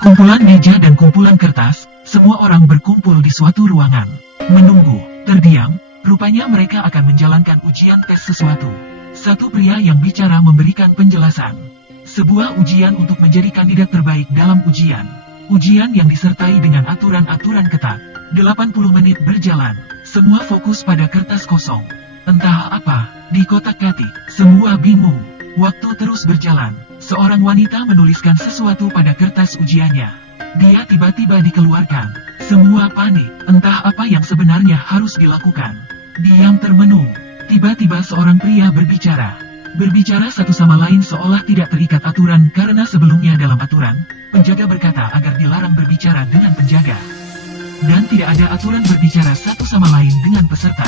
Kumpulan meja dan kumpulan kertas, semua orang berkumpul di suatu ruangan. Menunggu, terdiam, rupanya mereka akan menjalankan ujian tes sesuatu. Satu pria yang bicara memberikan penjelasan. Sebuah ujian untuk menjadi kandidat terbaik dalam ujian. Ujian yang disertai dengan aturan-aturan ketat. 80 menit berjalan, semua fokus pada kertas kosong. Entah apa, di kotak-katik, semua bingung. Waktu terus berjalan, seorang wanita menuliskan sesuatu pada kertas ujiannya. Dia tiba-tiba dikeluarkan. Semua panik, entah apa yang sebenarnya harus dilakukan. Diam termenung. Tiba-tiba seorang pria berbicara. Berbicara satu sama lain seolah tidak terikat aturan karena sebelumnya dalam aturan, penjaga berkata agar dilarang berbicara dengan penjaga. Dan tidak ada aturan berbicara satu sama lain dengan peserta.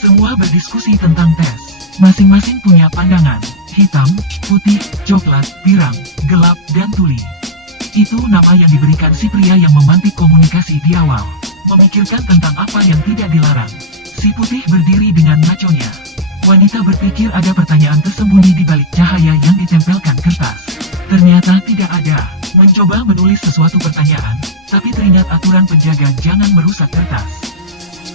Semua berdiskusi tentang tes. Masing-masing punya pandangan. Hitam, putih, coklat, pirang, gelap, dan tuli. Itu nama yang diberikan si pria yang memantik komunikasi di awal. Memikirkan tentang apa yang tidak dilarang. Si putih berdiri dengan maconya. Wanita berpikir ada pertanyaan tersembunyi di balik cahaya yang ditempelkan kertas. Ternyata tidak ada. Mencoba menulis sesuatu pertanyaan, tapi teringat aturan penjaga jangan merusak kertas.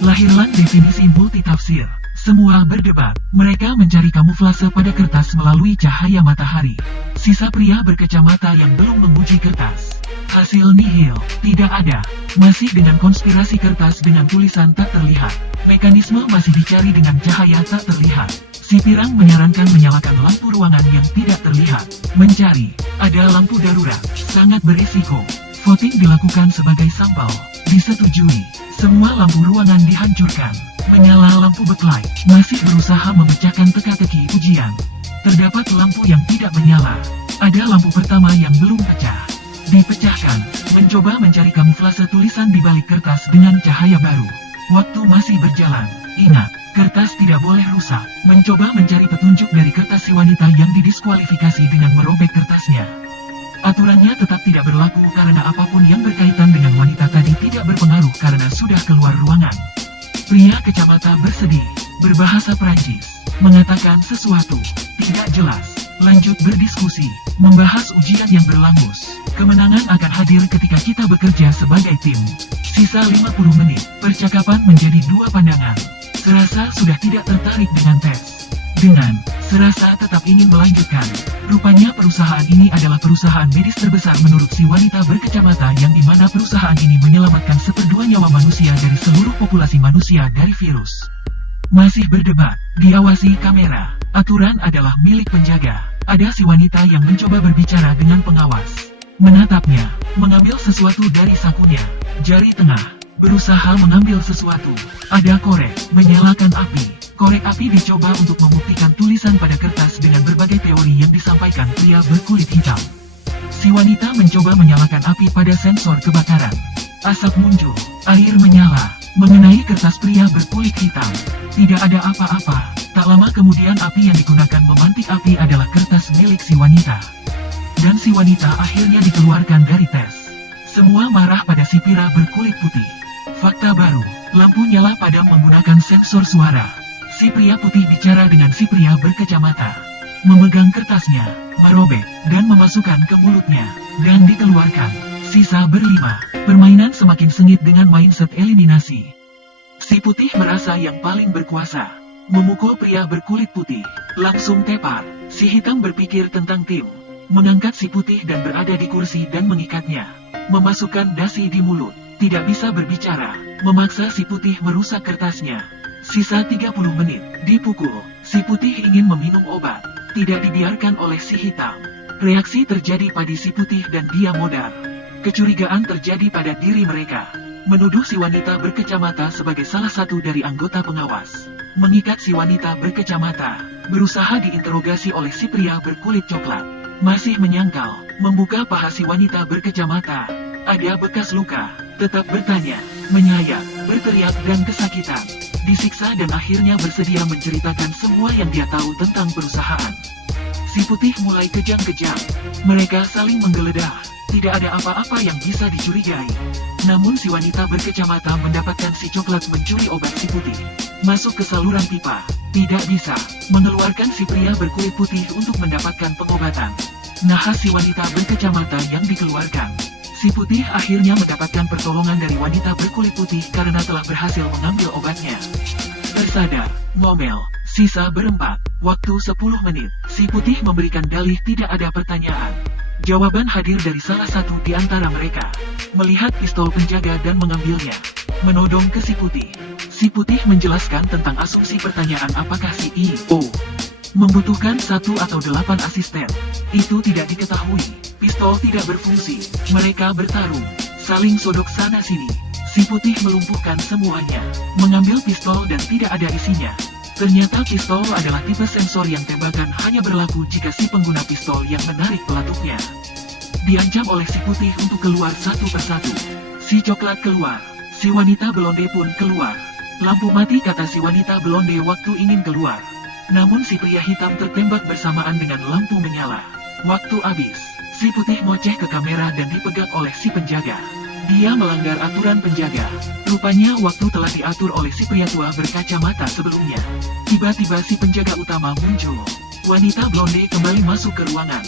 Lahirlah definisi multitafsir. Semua berdebat. Mereka mencari kamuflase pada kertas melalui cahaya matahari. Sisa pria berkacamata yang belum menguji kertas. Hasil nihil, tidak ada. Masih dengan konspirasi kertas dengan tulisan tak terlihat. Mekanisme masih dicari dengan cahaya tak terlihat. Si pirang menyarankan menyalakan lampu ruangan yang tidak terlihat. Mencari, ada lampu darurat, sangat berisiko. Voting dilakukan sebagai sampel. Disetujui, semua lampu ruangan dihancurkan. Menyala lampu backlight, masih berusaha memecahkan teka-teki ujian. Terdapat lampu yang tidak menyala. Ada lampu pertama yang belum pecah. Dipecahkan, mencoba mencari kamuflase tulisan di balik kertas dengan cahaya baru. Waktu masih berjalan. Ingat, kertas tidak boleh rusak. Mencoba mencari petunjuk dari kertas si wanita yang didiskualifikasi dengan merobek kertasnya. Aturannya tetap tidak berlaku karena apapun yang berkaitan dengan wanita tadi tidak berpengaruh karena sudah keluar ruangan. Pria kacamata bersedih, berbahasa Prancis, mengatakan sesuatu, tidak jelas, lanjut berdiskusi, membahas ujian yang berlangus. Kemenangan akan hadir ketika kita bekerja sebagai tim. Sisa 50 menit, percakapan menjadi dua pandangan. Serasa sudah tidak tertarik dengan tes. Dengan, serasa tetap ingin melanjutkan. Rupanya perusahaan ini adalah perusahaan medis terbesar menurut si wanita berkacamata yang dimana perusahaan ini menyelamatkan 1/2 nyawa manusia dari seluruh populasi manusia dari virus. Masih berdebat, diawasi kamera. Aturan adalah milik penjaga. Ada si wanita yang mencoba berbicara dengan pengawas. Menatapnya, mengambil sesuatu dari sakunya. Jari tengah, berusaha mengambil sesuatu. Ada korek, menyalakan api. Korek api dicoba untuk membuktikan tulisan pada kertas dengan berbagai teori yang disampaikan pria berkulit hitam. Si wanita mencoba menyalakan api pada sensor kebakaran. Asap muncul, air menyala, mengenai kertas pria berkulit hitam. Tidak ada apa-apa. Tak lama kemudian api yang digunakan memantik api adalah kertas milik si wanita. Dan si wanita akhirnya dikeluarkan dari tes. Semua marah pada si pria berkulit putih. Fakta baru, lampu nyala padam menggunakan sensor suara. Si pria putih bicara dengan si pria berkacamata. Memegang kertasnya, merobek, dan memasukkan ke mulutnya, dan dikeluarkan. Sisa berlima. Permainan semakin sengit dengan mindset eliminasi. Si putih merasa yang paling berkuasa. Memukul pria berkulit putih. Langsung tepar. Si hitam berpikir tentang tim. Mengangkat si putih dan berada di kursi dan mengikatnya. Memasukkan dasi di mulut. Tidak bisa berbicara. Memaksa si putih merusak kertasnya. Sisa 30 menit, dipukul. Si putih ingin meminum obat. Tidak dibiarkan oleh si hitam. Reaksi terjadi pada si putih dan dia modar. Kecurigaan terjadi pada diri mereka. Menuduh si wanita berkacamata sebagai salah satu dari anggota pengawas. Mengikat si wanita berkacamata. Berusaha diinterogasi oleh si pria berkulit coklat. Masih menyangkal. Membuka paha si wanita berkacamata. Ada bekas luka. Tetap bertanya. Menyayat. Berteriak dan kesakitan. Disiksa dan akhirnya bersedia menceritakan semua yang dia tahu tentang perusahaan. Si putih mulai kejang-kejang. Mereka saling menggeledah. Tidak ada apa-apa yang bisa dicurigai. Namun si wanita berkacamata mendapatkan si coklat mencuri obat si putih. Masuk ke saluran pipa. Tidak bisa. Mengeluarkan si pria berkulit putih untuk mendapatkan pengobatan. Nahas si wanita berkacamata yang dikeluarkan. Si putih akhirnya mendapatkan pertolongan dari wanita berkulit putih karena telah berhasil mengambil obatnya. Tersadar, ngomel, sisa berempat, waktu 10 menit. Si putih memberikan dalih tidak ada pertanyaan. Jawaban hadir dari salah satu di antara mereka. Melihat pistol penjaga dan mengambilnya, menodong ke si putih. Si putih menjelaskan tentang asumsi pertanyaan apakah CEO membutuhkan 1 atau 8 asisten. Itu tidak diketahui. Pistol tidak berfungsi. Mereka bertarung, saling sodok sana-sini. Si putih melumpuhkan semuanya, mengambil pistol dan tidak ada isinya. Ternyata pistol adalah tipe sensor yang tembakan hanya berlaku jika si pengguna pistol yang menarik pelatuknya. Diancam oleh si putih untuk keluar satu persatu. Si coklat keluar, si wanita blonde pun keluar. Lampu mati, kata si wanita blonde waktu ingin keluar. Namun si pria hitam tertembak bersamaan dengan lampu menyala. Waktu habis, si putih ngoceh ke kamera dan dipegang oleh si penjaga. Dia melanggar aturan penjaga. Rupanya waktu telah diatur oleh si pria tua berkacamata sebelumnya. Tiba-tiba si penjaga utama muncul. Wanita blonde kembali masuk ke ruangan.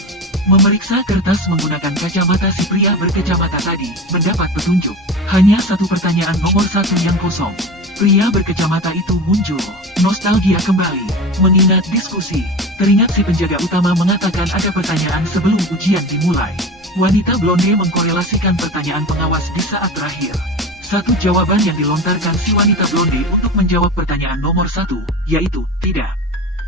Memeriksa kertas menggunakan kacamata si pria berkacamata tadi, mendapat petunjuk. Hanya satu pertanyaan nomor 1 yang kosong. Pria berkacamata itu muncul. Nostalgia kembali. Mengingat diskusi. Teringat si penjaga utama mengatakan ada pertanyaan sebelum ujian dimulai. Wanita blonde mengkorelasikan pertanyaan pengawas di saat terakhir. Satu jawaban yang dilontarkan si wanita blonde untuk menjawab pertanyaan nomor 1, yaitu, tidak.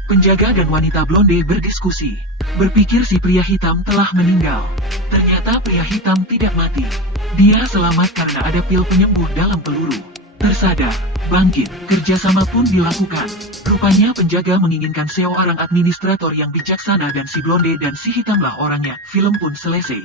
Penjaga dan wanita blonde berdiskusi. Berpikir si pria hitam telah meninggal. Ternyata pria hitam tidak mati. Dia selamat karena ada pil penyembuh dalam peluru. Tersadar, bangkit, kerjasama pun dilakukan. Rupanya penjaga menginginkan seorang administrator yang bijaksana dan si blonde dan si hitamlah orangnya. Film pun selesai.